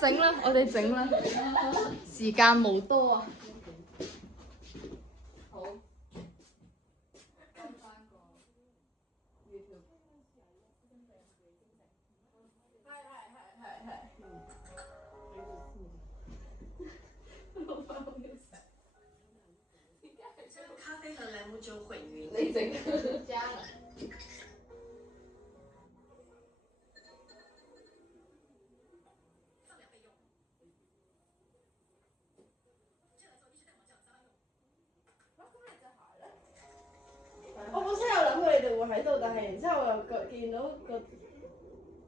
整啦，我哋整啦，時間冇多啊。好。咖啡和萊姆酒混勻。你整加啦。我本身有諗過你哋會喺度，但係然之後又見到個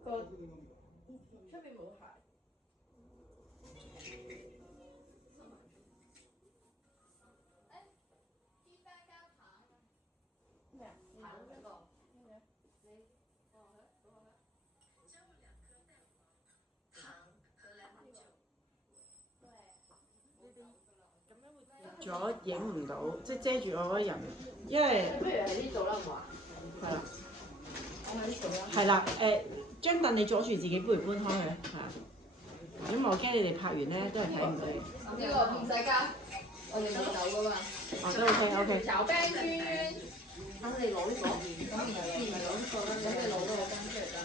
出邊冇鞋。咩啊？行嗰個。咗影唔到，即係遮住我嗰個人，因為不如喺呢度啦，唔話。係啦，我喺呢度啦。係啦，張凳你阻住自己，不如搬開佢，係啊，因為我驚你哋拍完咧都係睇唔到。呢個唔使加，我哋會走噶嘛。哦，都 OK。炒冰圈，等你攞呢個，咁然後你攞呢個啦，咁你攞嗰個羹出嚟啦。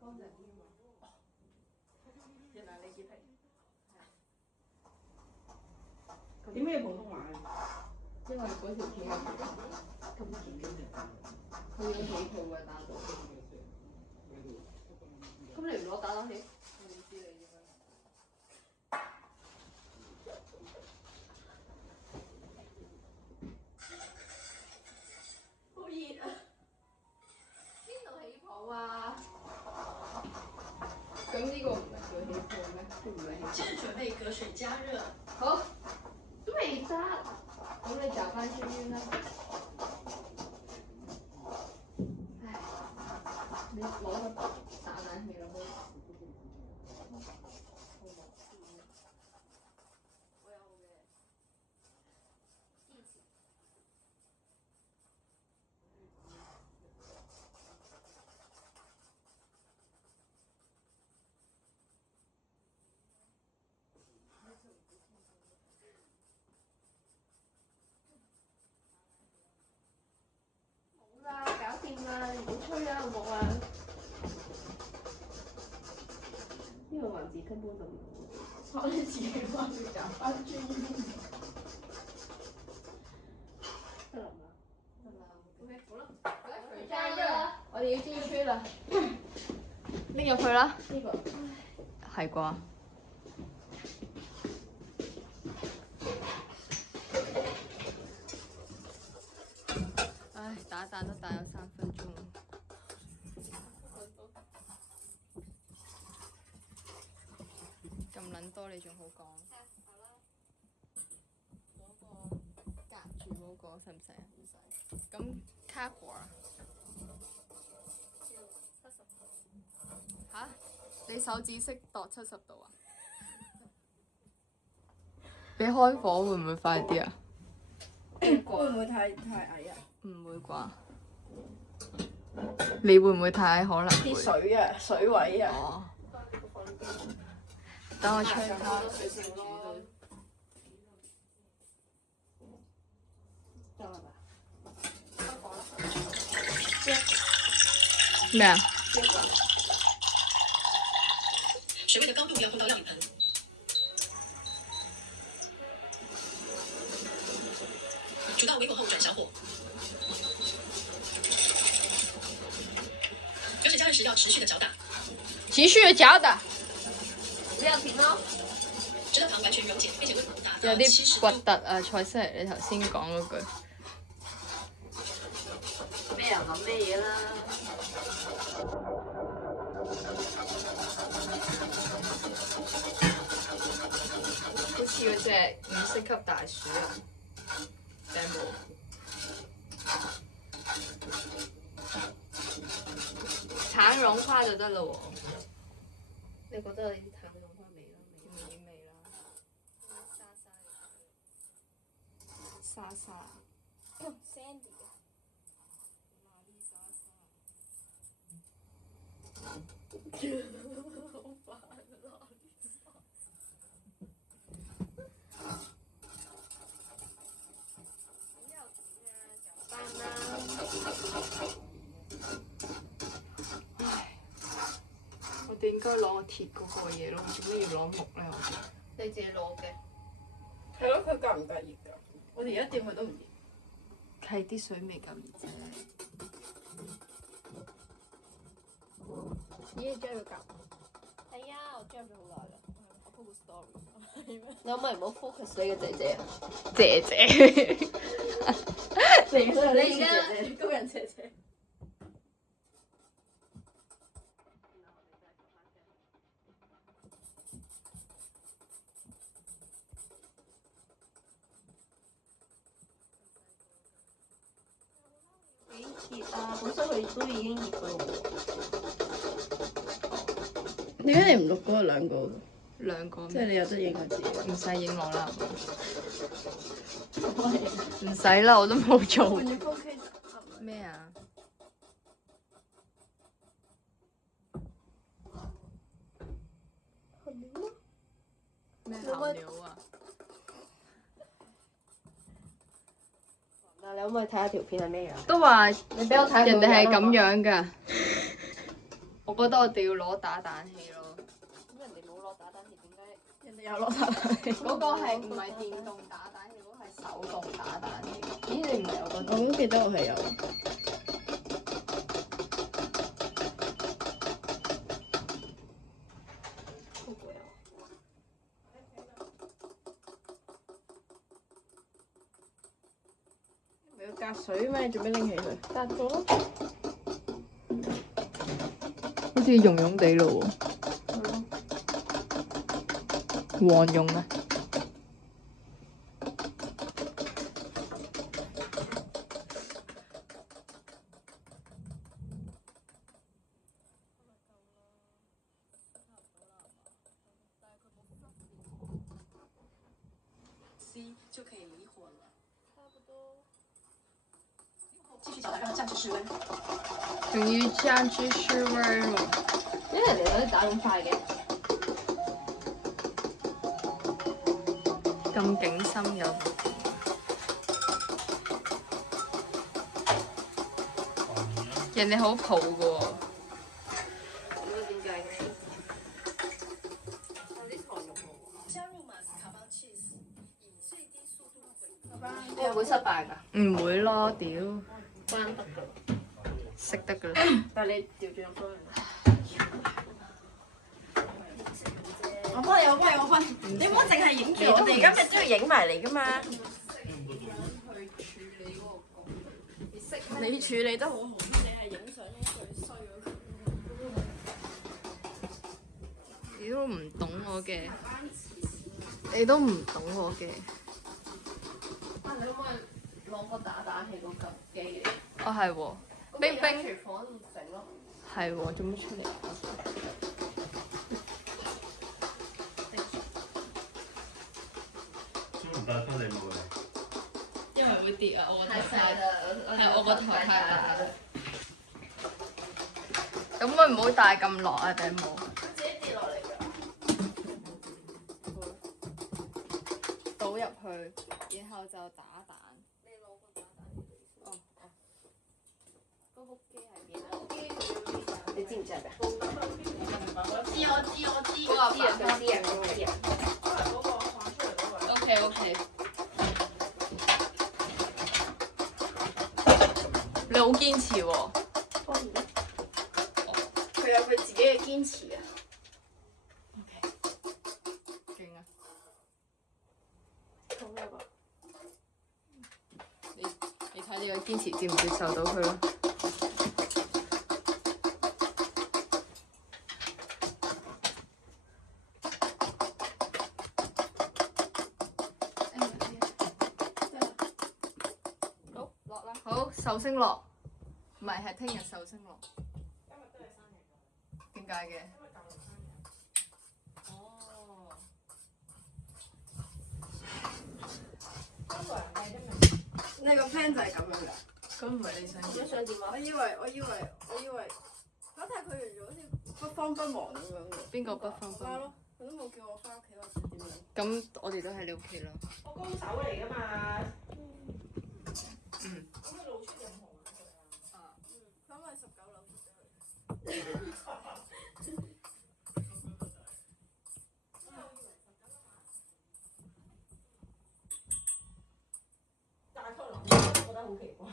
乾淨啲嘛？原來你潔癖。點解要普通話嘅？因為嗰條片咁佢要起泡嘅打到。咁你唔攞打起？我點知你點樣？好熱啊！邊度起泡啊？咁呢個唔係叫起泡咩？都唔係起泡。正準備隔水加熱。好，都未得，咁你攪翻圈圈啦。唉，你攞個打冷氣落去。我有嘅。好啦，搞掂啦，唔好吹啦，好冇啊！呢個環節根本就唔好，你自己幫佢搞翻轉。得啦嘛？得啦 ，OK，好啦，加熱啦，我哋要煎圈啦，拎入去啦。呢個係啩？唉，打蛋都打咗3分鐘。咁撚多你仲好講？攞個隔住嗰個使唔使啊？唔使。咁卡果啊？70度。嚇？你手指識度70度啊？你開火會唔會快啲啊？會唔會太矮啊？唔會啩？你會唔會太可能會？啲水啊，水位啊。哦。等我吹下。得啦吧。咩啊？水位的高度要碰到料理盆。煮到微滚后转小火。隔水加热时要持续的搅打。持續嘅攪打。不要停咯。直到糖完全溶解，並且温度達有到啲核突啊！蔡思妮，你頭先講嗰句。咩人諗咩嘢啦？好似嗰隻5星級大薯啊！頂帽。糖融化就得啦喎。你覺得你啲糖融化未啦？唔已味啦，沙沙。 Sandy 嘅。我哋應該攞個鐵嗰個嘢咯，做咩要攞木咧？我哋你自己攞嘅。係咯，佢隔唔隔熱㗎？我哋而家掂佢都唔熱。係啲水未夠熱啫。咦，你 jam 咗㗎？係啊，我 jam 咗好耐啦。我 po 個 story。你可唔可以唔好 focus 你嘅姐姐啊？姐姐。你而家高人姐姐。幾熱啊！本身佢都已經熱㗎喎。點解你唔錄嗰個兩個？兩個即係你有得影佢自己。唔使影我啦，唔使啦，我都冇做。咩啊？咩鹹料啊？嗱，你可唔可以睇下條片係咩樣？都話你俾我睇人哋係咁樣㗎。我覺得我哋要攞打蛋器咯。咁人哋冇攞打蛋器，點解人哋有攞打蛋器？嗰個係唔係電動打蛋器？嗰個係手動打蛋器。咦？你唔係有個？我都記得我係有。你要隔水咩？做咩拎起佢？隔咗咯。好似溶溶地咯喎。黃溶啊！就可以离火了。差不多。继续搅拌，让它降至室温。仲要降至室温喎。因為人哋嗰啲打咁快嘅。咁景深有。人哋好抱㗎喎。你會失敗㗎？唔會咯，屌，關得㗎。識得㗎啦。但係你調轉個方向。我幫你，我幫你，我幫你。你唔好淨係影住我哋，而家咪都要影埋嚟㗎嘛。你處理得好好，你係影相影最衰嗰個。你都唔懂我嘅，你都唔懂我嘅。啊！你可唔可以攞個打蛋器嗰嚿機嚟？哦係喎，冰冰廚房度整咯。係喎，做乜出嚟？都唔得，你冇嚟。因為會跌啊！我太細啦，係我個頭太大。咁會唔會帶咁落啊？頂帽？佢自己跌落嚟㗎。倒入去，然後就打蛋。你攞個打蛋器嚟。哦哦。嗰部機喺邊啊？你知唔知係咩？我知嗰個佢知啊，佢知啊。OK OK。你好堅持喎。當然啦。佢有佢自己嘅堅持啊。OK。勁啊！咁樣吧。你睇你個堅持接唔接受到佢咯？好，落啦。好，壽星落，唔係係聽日壽星落。今日都係生日。點解嘅？哦。你個 plan 就係咁樣㗎？咁唔係你想你想點啊？我以為，嗰睇佢完咗好似不慌不忙咁樣嘅。邊個不慌不忙？咯，佢都冇叫我翻屋企，我知點樣。咁我哋都喺你屋企啦。我高手嚟㗎嘛。嗯。咁佢露出任何眼神啊？啊。佢咪19樓跌咗去。大概諗，我覺得好奇怪。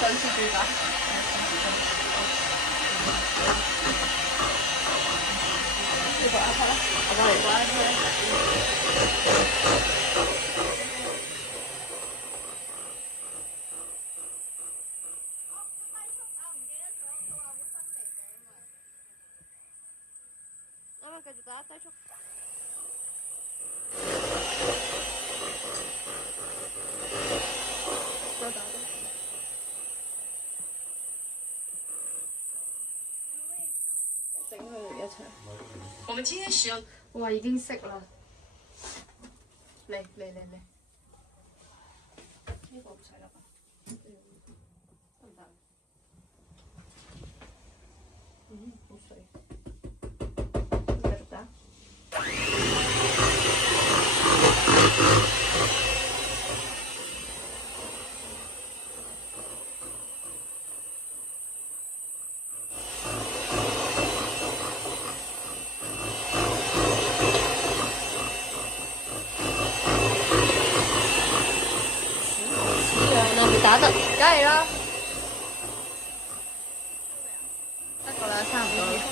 上次幾打？呢個 iPad 啦，我幫你關 iPad。繼續打低速。再打多。整佢哋一齊。我們今天使用。哇！已經識啦。嚟。呢個唔使啦吧？得唔得？好水。繼續打。打得，梗係啦。得個啦，差唔多啦。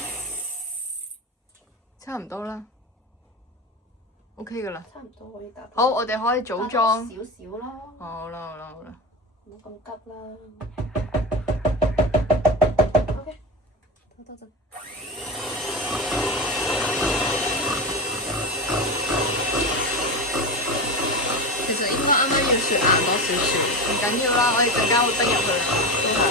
差唔多啦。OK 噶啦。差唔多可以打。好，我哋可以組裝。少少咯。好啦。唔好咁急啦。OK。等陣。其實應該啱啱要雪硬多少少，唔緊要啦，我哋陣間會冰入去啦，都係。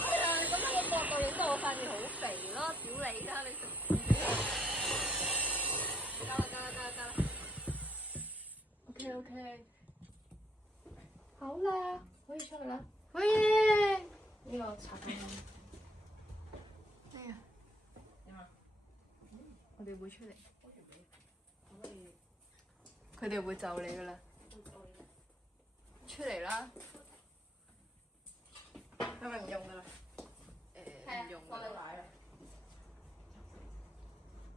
咁樣個角度影到我塊面好肥咯，屌你啦！你食。得啦。OK。好啦，可以出去啦。好嘢！呢個擦緊。哎呀，我哋會出嚟。佢哋會就你噶啦。出嚟啦！係咪唔用噶啦？唔用㗎啦。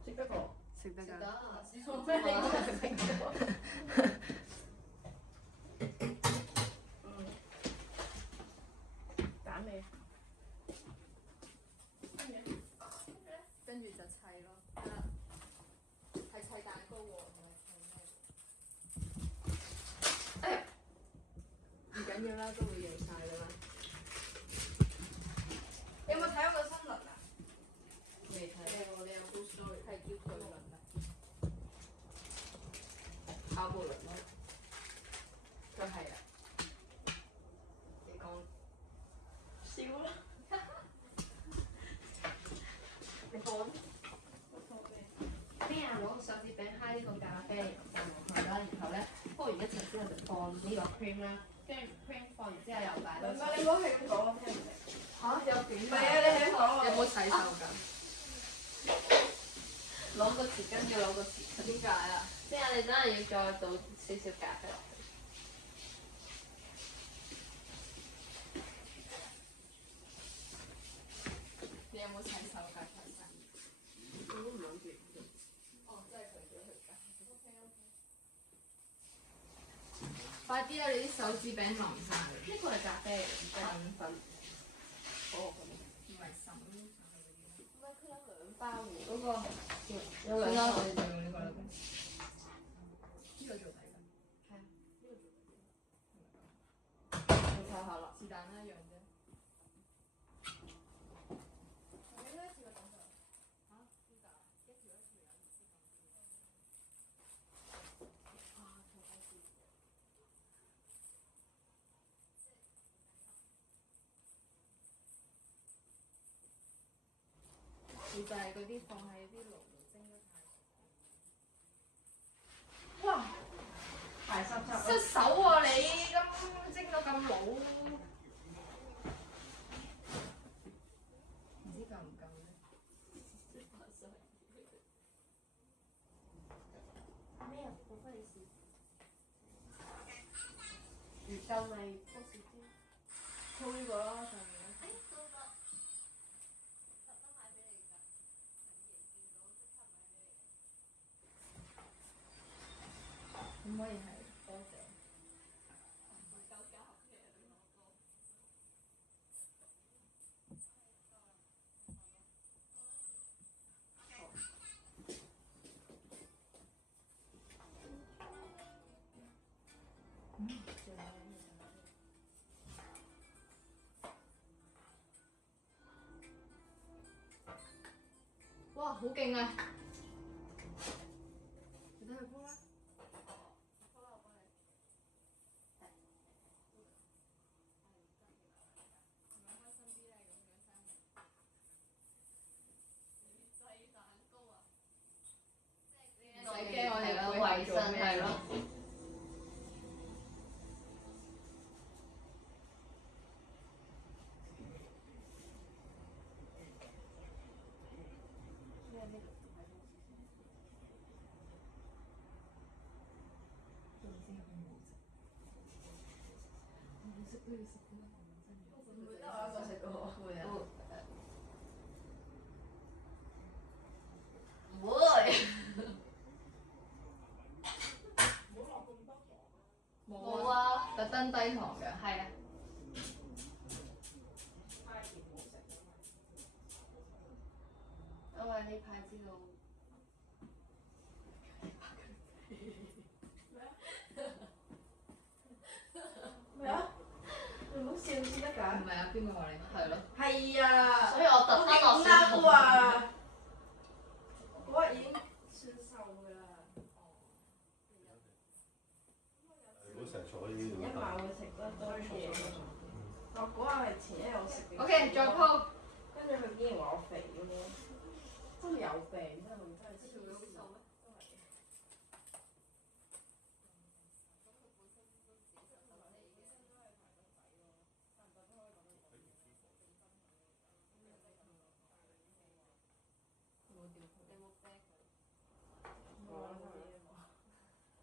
食得過。食得㗎。做咩你都食過？揀你。跟住就砌咯。係啦。係砌蛋糕喎，唔係砌咩？唔緊要啦，都會贏晒㗎啦。你有冇睇過個新聞啊？未睇。你有 post story 係叫巨輪啊？跑步輪咯。佢係啊。幾講？笑啦！你講。咩啊？攞個手指餅揩呢個咖啡放落去啦，然後咧鋪完一層之後就放呢個 cream 啦，跟住 cream 放完之後又擺。唔係你唔好係咁講，我聽唔明。嚇？有點？唔係啊！你係咁講。有冇洗手㗎？攞個匙羹要攞個匙羹。點解啊？即係你真係要再倒少少咖啡落去。你有冇洗手㗎？我都唔諗住。哦，真係佢咗佢㗎。快啲啦！你啲手指餅淋晒。呢個係咖啡，唔係粉。哦，咁。唔係滲。唔係佢有兩包喎，嗰個有好啦，兩包。我哋就用呢個啦。呢個做底㗎。係啊，呢個做。就係嗰啲放喺啲爐度蒸得太熟。哇！太濕濕。失手喎你，咁蒸到咁老，唔知夠唔夠咧？咩啊？我幫你試。唔夠咪多少啲，粗呢個啦上面。可唔可以係多謝？哇！好勁啊！你睇佢鋪啦。唔使驚，我哋會衞生係咯。唔會。冇啊，特登低糖嘅，係啊。因為呢排知道。咩啊？你唔好笑先得㗎。唔係啊，邊個話你？係咯。係啊。所以我特登落少少啊。嗰日已經算瘦㗎啦。如果成日坐呢啲，一晚會食得多嘢。我嗰日係前一日我食嘅。OK，再鋪。跟住佢竟然話我肥咁樣，真係有病，真係佢真係黐線。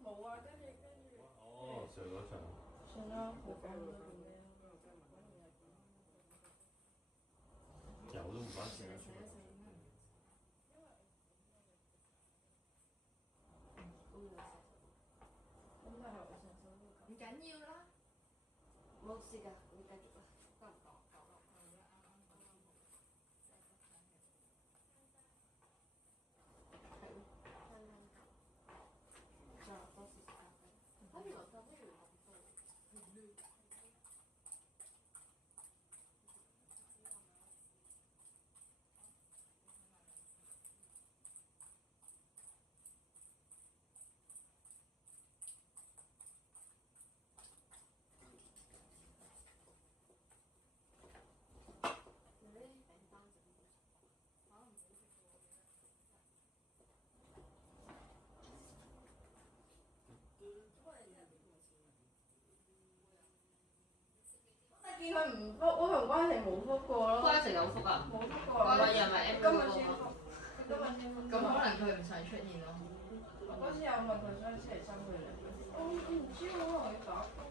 冇啊，跟住。哦，上嗰場。算啦，冇講啦。有都唔關事啊。唔緊要啦。冇事㗎，你繼續啦，得唔得？見佢唔覆，我同關婷冇覆過咯。關婷有覆啊？冇覆過。關婷又係 M 今日嗰個先覆，今日先覆。咁可能佢唔使出現咯。我嗰次有問佢想星期三佢嚟，我唔知喎，可能要打工。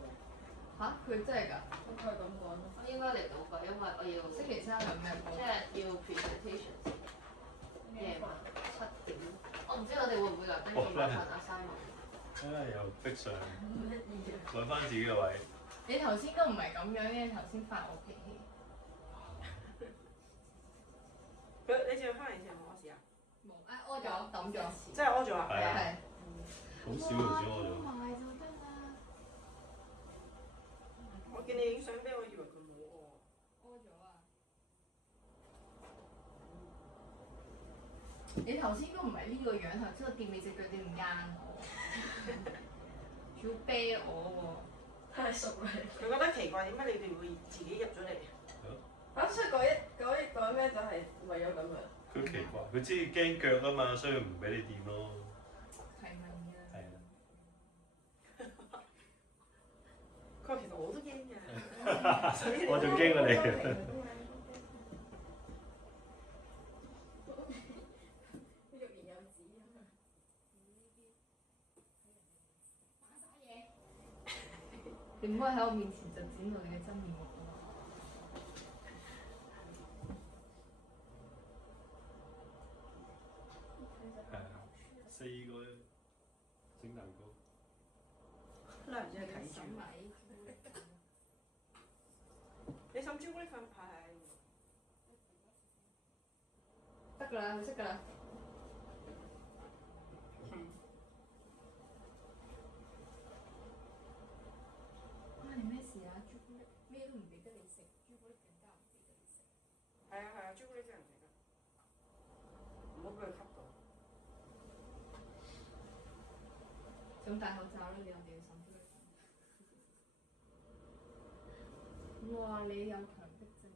嚇？佢真係㗎？佢係咁講咯。我應該嚟到㗎，因為我要星期三有咩課？即係要 presentation。夜晚7點，我唔知我哋會唔會留低夜晚份 assignment。又逼上，揾翻自己個位。你頭先都唔係咁樣嘅，頭先發我脾氣。你仲翻嚟前冇屙屎啊？冇，屙咗，抌咗。真係屙咗啊？係啊。係。好少就少屙咗。埋就得啦。我見你影相俾我，以為佢冇屙。屙咗啊！你頭先都唔係呢個樣，頭先我掂你隻腳點唔啱我？仲要啤我喎！太熟啦！佢覺得奇怪，點解你哋會自己入咗嚟？係咯。啊！所以改咩就係為咗咁樣。佢奇怪，佢知驚腳啊嘛，所以唔俾你掂咯。係咪啊？係啊。佢話其實我都驚㗎，我仲驚過你。你唔可以喺我面前就展露你嘅真面目啊！係啊，4個整蛋糕。拉唔知係睇住。你浸朱古力粉牌得㗎啦，佢識㗎啦。你咩事啊？朱古力咩都唔俾得你食，朱古力更加唔俾得你食。係啊係啊，朱古力真係唔食得，唔好俾佢吸到。咁戴口罩啦，你又要浸朱古力粉。哇！你有強迫症喎。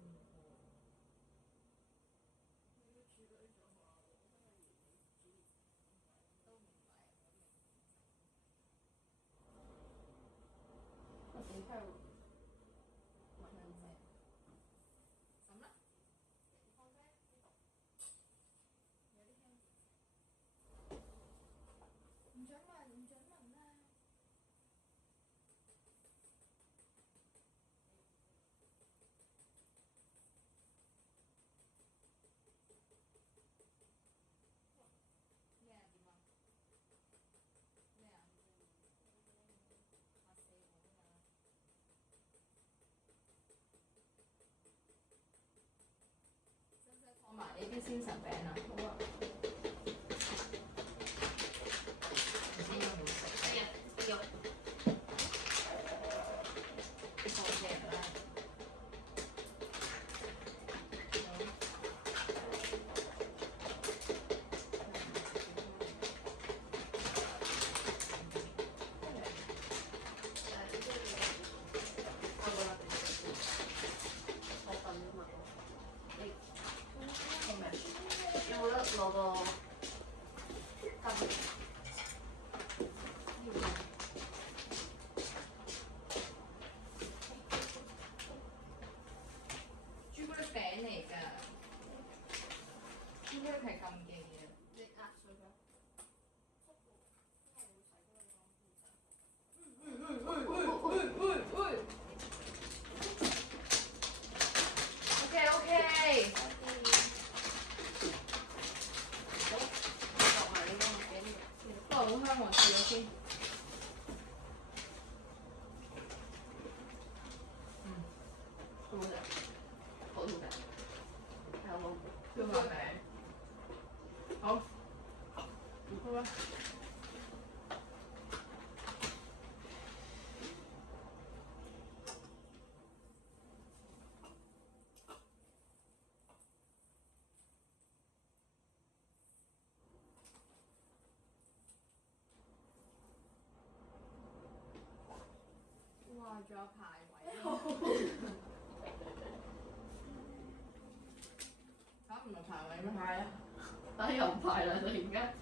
放埋呢啲鮮神餅啊！好啊。唔知應該好食。哎呀，有。放隻啦。攞個燈。朱古力餅嚟㗎，朱古力係禁忌嘅，你壓碎佢。OK。好香喎，試咗先。好食，好好食。係我燒飯餅。好。好啦。哇！仲有排位。嚇唔係排位咩？係啊，但係又唔排啦，突然間。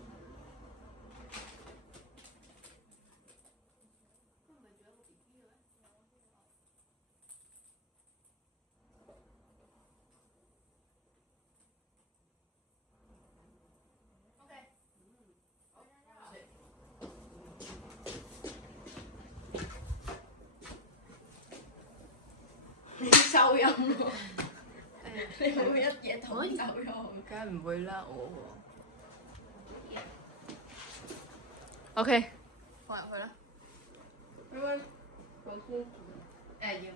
你收音喎！你會唔會一嘢捅走咗？梗係唔會啦，我喎。OK， 放入去啦。喂，老師。要。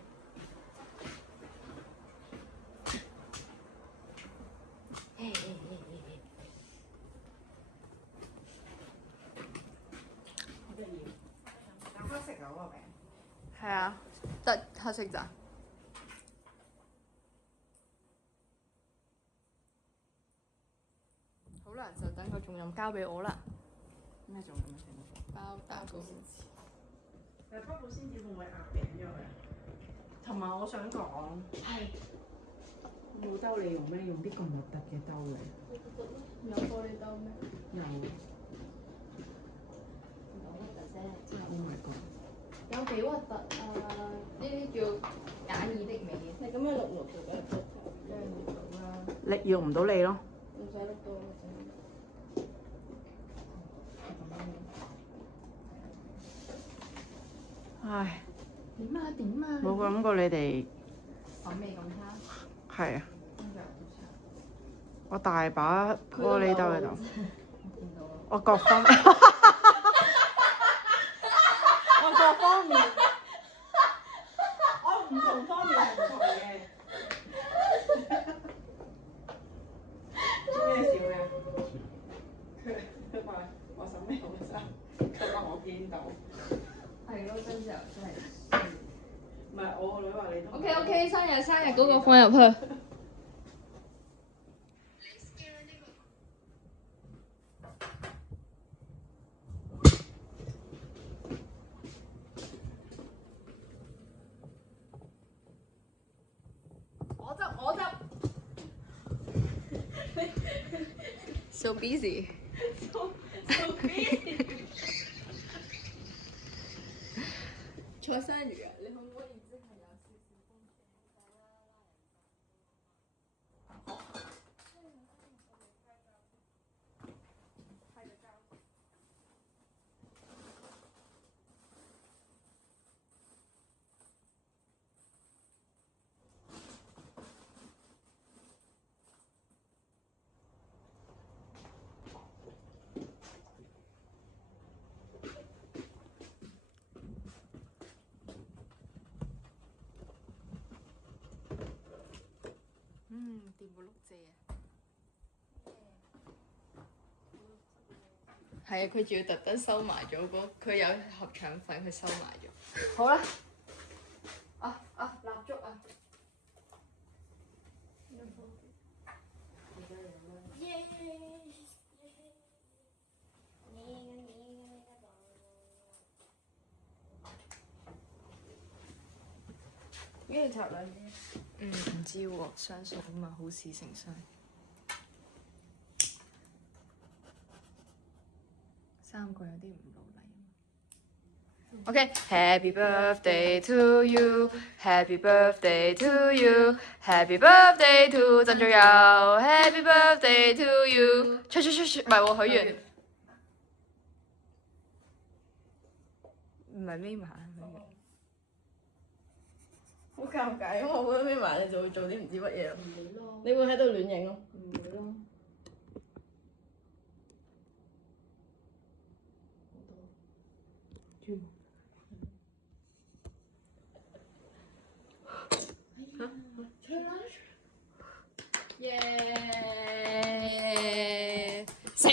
好得意。有黑色㗎嗰個餅。係啊，得黑色咋。好難受，等個重任交俾我啦。咩重任啊？包打糕先至。包保鮮紙會唔會壓餅咗佢？同埋我想講，係冇兜你用咩？用啲咁核突嘅兜嚟？有玻璃兜咩？有。好核突啫。真係 Oh my god！有幾核突啊！呢啲叫簡易的美。你咁樣錄唔錄到嘅？梗係錄到啦。你用唔到你咯。唔使錄到啦，唉，點啊點啊！冇諗過你哋品味咁差，係啊！跟住又好差。我大把玻璃兜喺度，我見到啦。我各方，我各方面，我唔同方面係唔同嘅。做咩笑嘅？佢話我審美好差，佢話我見到。係咯，跟住又真係。唔係我個女話你都。OK， 生日嗰個放入去。我執。So busy。菜生魚啊！你可唔可以即係有少少風掂個碌蔗啊！係啊，佢仲要特登收埋咗佢有盒腸粉，佢收埋咗。好啦，蠟燭啊！呢度插兩支。唔知喎，相信啊嘛，好事成雙。三個有啲唔老禮。OK，Happy birthday to you，Happy birthday to you，Happy birthday to 曾祖友，Happy birthday to you。出，唔係喎，許願。唔係眯埋。好尷尬，因為我覺得眯埋你就會做啲唔知乜嘢咯。唔會咯。你會喺度亂影咯？唔會咯。吹啦！耶！食。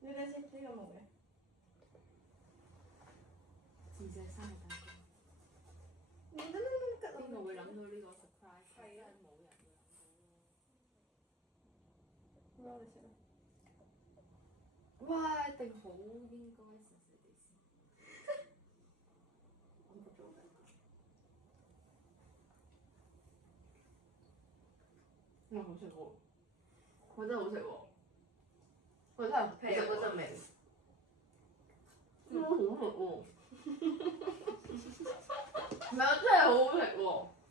你睇先，呢個冇嘅。自製生日蛋糕。邊個會諗到呢個 surprise？真係冇人會諗到。你食啦。哇！一定好應該食食地先。我冇做緊。好食喎！我真係好食喎！我真係好食嗰陣味。好食喎！唔係啊，真係好好食喎！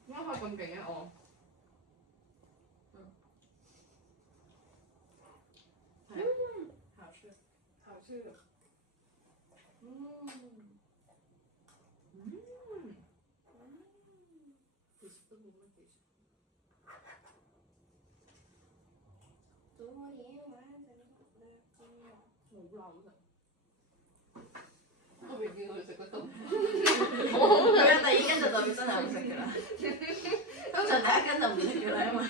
點解可以咁勁嘅我？好吃，好吃。其實都冇乜幾食。做乜嘢玩冇啦，好食。我未見過佢食得咁。好好食啊！第二根就代表真係好食㗎啦。通常第一根就唔食㗎啦，因為。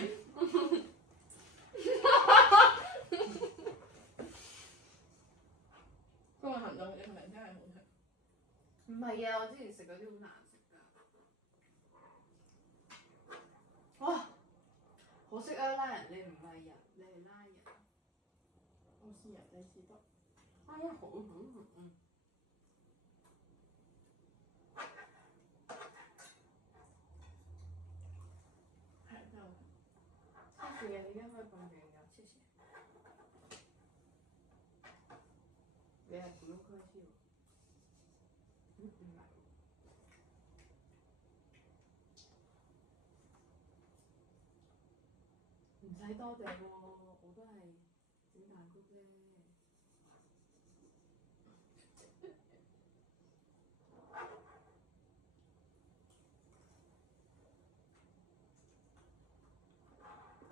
今日行動你係咪真係好食？唔係啊，我之前食嗰啲好難食㗎。哇！我識啊，拉人，你唔係人，你係拉人。我是人，你是得。哎呀，好，係真係。謝謝你，點解可以咁遠㗎？謝謝。你係不用客氣喎。唔係。唔使多謝喎，我都係整蛋糕啫。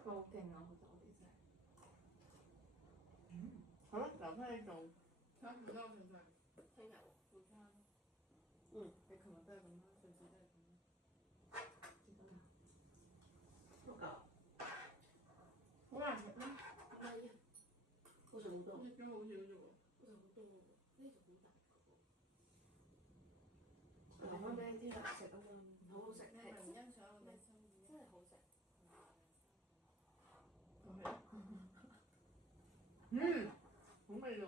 佢好勁啊！我覺得我哋真係。好啦，留翻你做。睇下唔得我仲做。聽日喎，早餐。你琴日都係咁啦，上次都係咁啦。幾多啊？6嚿。好難食咩？唔係啊，好食好多。食咗好少啫喎。好食好多喎，呢度好大個。留翻俾你聽日食啊嘛。好好食。你係唔欣賞我哋生意？真係好食。好味喎！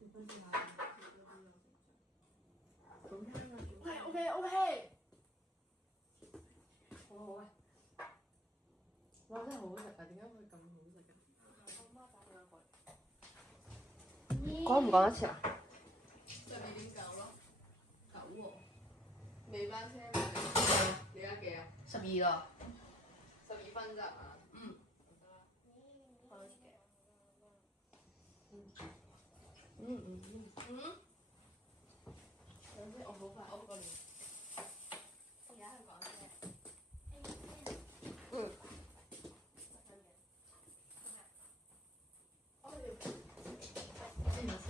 要分享下，早餐啊，係 OK， 好好啊！哇，真係好好食啊！點解會咁好食嘅？我媽打電話過嚟。講唔講得切啊12.9咯，9喎。尾班車嘛？你而家幾啊？12啦。12分咋嘛？等先，我好快，我過年。而家去講啫。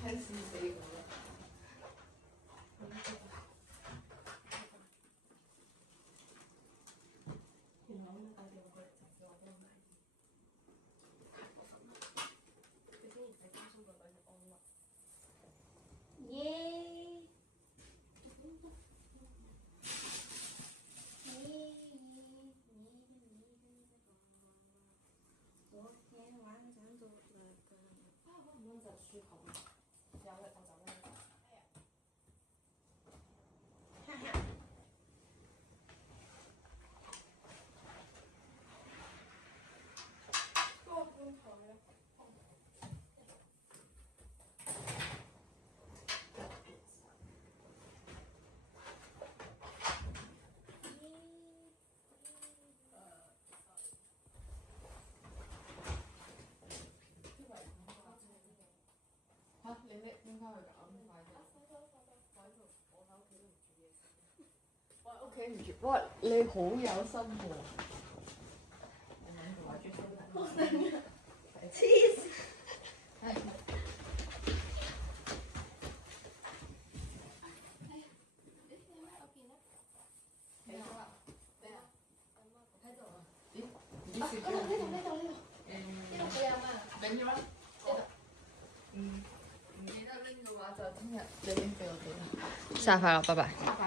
真係死我啦！原來我媽打電話過嚟就叫我幫買嘢，太過分啦！佢竟然係關心個女嘅安樂。耶！昨天晚上做了個啊，我唔想就舒口，有嘅我就咩？哈哈。嗰個棺材啊！你拎翻去搞咁快啫？我喺屋企都唔煮嘢食。我喺屋企唔煮，哇！你好有心喎。我諗住話煮西餐。好正啊！黐線。係。喺度啊！喺度啊！咦？唔知雪咗？呢度。呢度佢有嘛？拎咗啦。唔記得拎嘅話就聽日你拎俾我哋啦。生日快樂，拜拜。